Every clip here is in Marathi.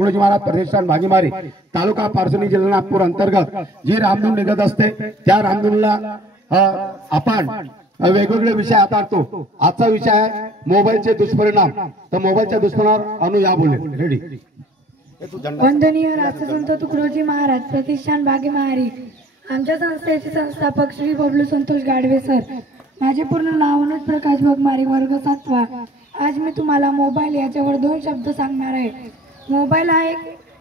तुळजी महाराज प्रतिष्ठान भागीमारी तालुका पारसनी जिल्हा नागपूर अंतर्गत जी रामधून निघत असते त्या रामधूनला आपण वेगवेगळे विषय हाताळतो। आजचा विषय आहे मोबाईलचे दुष्परिणाम। तर मोबाईलच्या दुष्परिणामावर अनु या बोले रेडी। वंदनीय राष्ट्रसंत तुकडोजी महाराज प्रतिष्ठान भागीमारी आमच्या संस्थेचे संस्थापक श्री बबलू संतोष गाडवे सर। माझे पूर्ण नाव अनुज प्रकाश भागीमारी वर्ग 7वा। आज मी तुम्हाला मोबाईल याच्यावर 2 शब्द सांगणार आहे। मोबाईल हा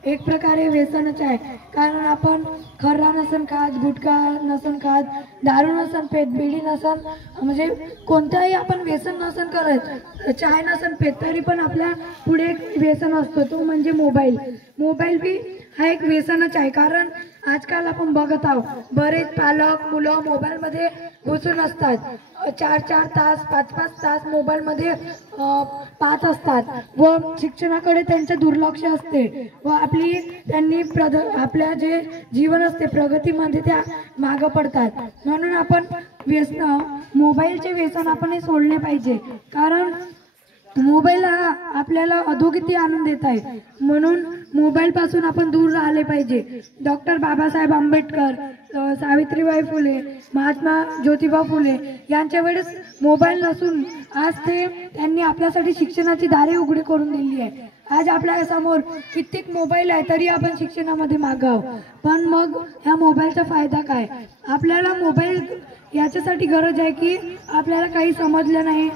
एक प्रकारे व्यसनच आहे, कारण आपण खर्रा नसन खात, गुटखा नसन खात, दारू नसन पेत, बिडी नसन म्हणजे कोणताही आपण व्यसन नसन करत, चाय नसन पेत, तरी पण आपल्या पुढे एक व्यसन असतो, तो म्हणजे मोबाईल। मोबाईल भी हा एक व्यसनच आहे, कारण आजकाल आपण बघत आहोत बरेच पालक मुलं मोबाईल मध्ये घुसून असतात। 4-4 तास 5-5 तास मोबाईल मध्ये पाहत असतात व शिक्षणाकडे त्यांचे दुर्लक्ष असते व त्यांनी आपल्या जे जीवन असते प्रगतीमध्ये त्या मागे पडतात। म्हणून आपण मोबाईलचे व्यसन आपण सोडले पाहिजे, कारण मोबाईल हा आपल्याला अधोगती आणून देत आहे, म्हणून मोबाईल पासून आपण दूर राहिले पाहिजे। डॉक्टर बाबासाहेब आंबेडकर, सावित्रीबाई फुले, महात्मा ज्योतिबा फुले यांच्या वेळेस मोबाईल नसून आज त्यांनी आपल्यासाठी शिक्षणाची दारे उघडी करून दिली आहे। आज आपल्या समोर कित्येक मोबाईल आहे, तरी आपण शिक्षणामध्ये मागाव, पण मग ह्या मोबाईलचा फायदा काय? आपल्याला मोबाईल याच्यासाठी गरज आहे की आपल्याला काही समजलं नाही,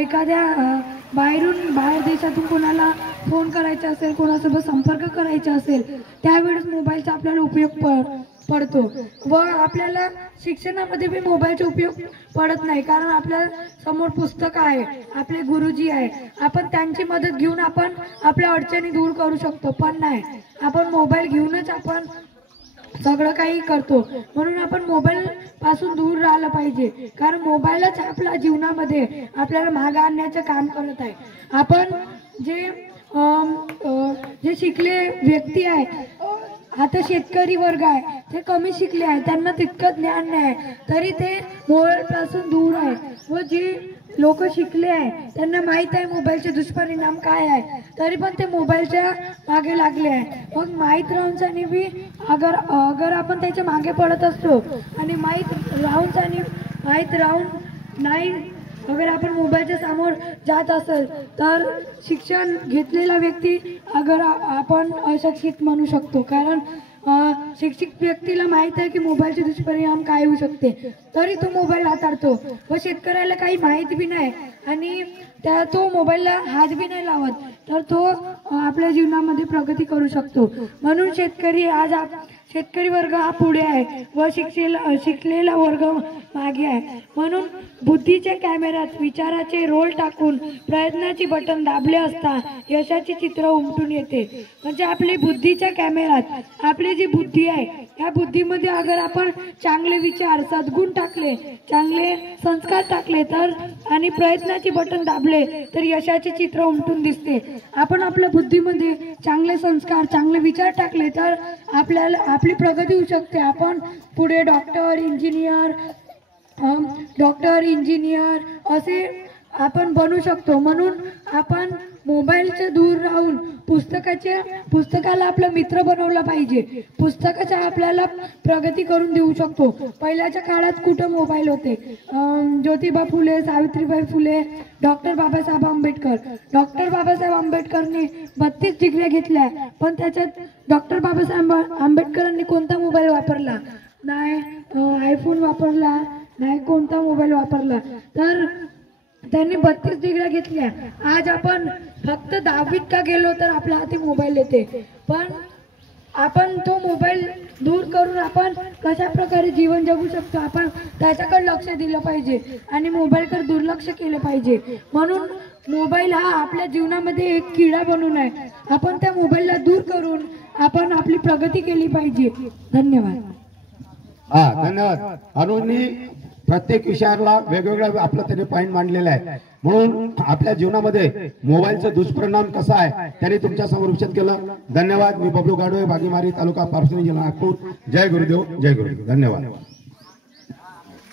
एखाद्या बाहेर देशातून कोणाला फोन करायचा असेल, कोणासोबत संपर्क करायचा असेल, त्यावेळेस मोबाईलचा आपल्याला उपयोग पडतो व आपल्याला शिक्षणामध्ये भी मोबाईलचा उपयोग पडत नाही, कारण आपल्या समोर पुस्तक आहे, आपले गुरुजी आहे, आपण त्यांची मदत घेऊन आपण आपल्या अडचणी दूर करू शकतो। पण नाही, आपण मोबाईल घेऊनच आपण सगळं काही करतो। म्हणून आपण मोबाईल पासून दूर राहिलं पाहिजे, कारण मोबाईलच आपल्या जीवनामध्ये आपल्याला मागे आणण्याचं काम करत आहे। आपण जे शिकले व्यक्ती आहे, आता शेतकरी वर्ग आहे, ते कमी शिकले आहे, त्यांना तितकं ज्ञान नाही, तरी ते मोबाईल पासून दूर आहे व जे लोक शिकले आहे त्यांना माहित आहे मोबाईलचे दुष्परिणाम काय आहे, तरी पण ते मोबाईलच्या मागे लागले आहे। मग माहित राहून भी अगर आपण त्याच्या मागे पडत असतो आणि माहित राहून नाही अगर आपण मोबाईलच्या समोर जात असेल, तर शिक्षण घेतलेला व्यक्ती अगर आपण अशिक्षित म्हणू शकतो, कारण शिक्षित व्यक्तीला माहित आहे की मोबाईलचे दुष्परिणाम काय होऊ शकते, तरी तो मोबाईल हाताळतो व शेतकऱ्याला काही माहिती भी नाही आणि तो मोबाईलला हात भी नाही लावत, तर तो आपल्या जीवनामध्ये प्रगती करू शकतो। म्हणून शेतकरी वर्ग हा पुढे आहे व शिकलेला वर्ग मागे आहे। म्हणून बुद्धीच्या कॅमेऱ्यात विचाराचे रोल टाकून प्रयत्नाची बटन दाबले असता यशाचे चित्र उमटून येते। म्हणजे आपली बुद्धीच्या कॅमेऱ्यात आपली जी बुद्धी आहे, या बुद्धीमध्ये अगर आपण चांगले विचार, सद्गुण टाकले, चांगले संस्कार टाकले तर आणि प्रयत्नाची बटन दाबले तर यशाचे चित्र उमटून दिसते। आपण आपल्या बुद्धीमध्ये चांगले संस्कार, चांगले विचार टाकले तर आपली प्रगती होऊ शकते। आपण पुढे डॉक्टर, इंजिनियर असे आपण बनू शकतो। म्हणून आपण मोबाईलच्या दूर राहून पुस्तकाला आपला मित्र बनवला पाहिजे। पुस्तकाचा आपल्याला प्रगती करून देऊ शकतो। पहिल्याच्या काळात कुठं मोबाईल होते? ज्योतिबा फुले, सावित्रीबाई फुले, डॉक्टर बाबासाहेब आंबेडकरने 32 डिग्र्या घेतल्या, पण त्याच्यात डॉक्टर बाबासाहेब आंबेडकरांनी कोणता मोबाईल वापरला नाही, आयफोन वापरला नाही, कोणता मोबाईल वापरला, तर त्यांनी 32 डिग्र्या घेतल्या। आज आपण फक्त 10वीत का गेलो तर आपल्या हाती मोबाईल येते, पण आपण तो मोबाईल दूर करून आपण कशा प्रकारे जीवन जगू शकतो, आपण त्याच्याकडे लक्ष दिलं पाहिजे आणि मोबाईलकडे दुर्लक्ष केलं पाहिजे। म्हणून मोबाईल हा आपल्या जीवनामध्ये एक किडा बनून आहे, आपण त्या मोबाईलला दूर करून आपण आपली प्रगती केली पाहिजे। धन्यवाद। धन्यवाद। अनुजनी प्रत्येक विषयाला वेगवेगळा आपला त्याने पॉइंट मांडलेला आहे, म्हणून आपल्या जीवनामध्ये मोबाईलचा दुष्परिणाम कसा आहे त्याने तुमच्या समोर विषद केलं। धन्यवाद। मी बबलू गाडवे, भागीमारी तालुका पारसनी जिल्हा नागपूर। जय गुरुदेव, जय गुरुदेव। धन्यवाद।